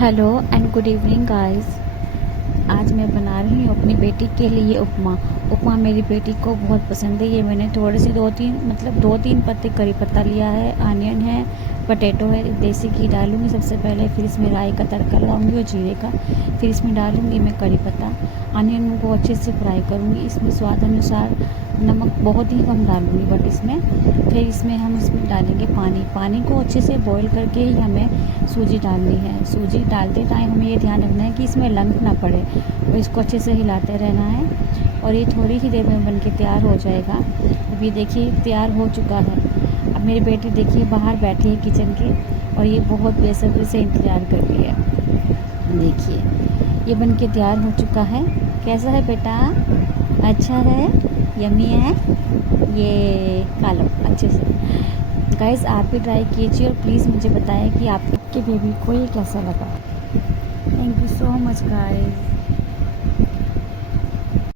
Hello and good evening guys. आज मैं बना रही हूँ अपनी बेटी के लिए उपमा। उपमा मेरी बेटी को बहुत पसंद है। ये मैंने थोड़े से दो तीन पत्ते करी पत्ता लिया है, अनियन है, पोटैटो है, देसी घी डालूंगी सबसे पहले, फिर इसमें राई का तड़का लगाऊंगी और जीरे का, फिर इसमें डालूंगी मैं करी पत्ता। अनियन को अच्छे से फ्राई करूंगी। इसमें स्वाद अनुसार नमक बहुत ही कम डालूंगी, बट इसमें हम इसमें डालेंगे पानी को अच्छे से बॉईल करके ही हमें सूजी डालनी है। सूजी डालते टाइम हमें ये ध्यान रखना है कि इसमें लंक ना पड़े और इसको अच्छे से हिलाते रहना है। और ये थोड़ी ही देर में बनके तैयार हो जाएगा। अब ये देखिए तैयार हो चुका है। अब मेरी बेटी देखिए बाहर बैठी है किचन के और ये बहुत बेसब्री से इंतज़ार कर रही है। देखिए ये बनके तैयार हो चुका है। कैसा है बेटा? अच्छा है, यम्मी है। ये खा लो अच्छे से। गाइस आप भी ट्राई कीजिए और प्लीज़ मुझे बताएं कि आपके बेबी को ये कैसा लगा। Thank you so much guys.